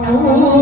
Oh.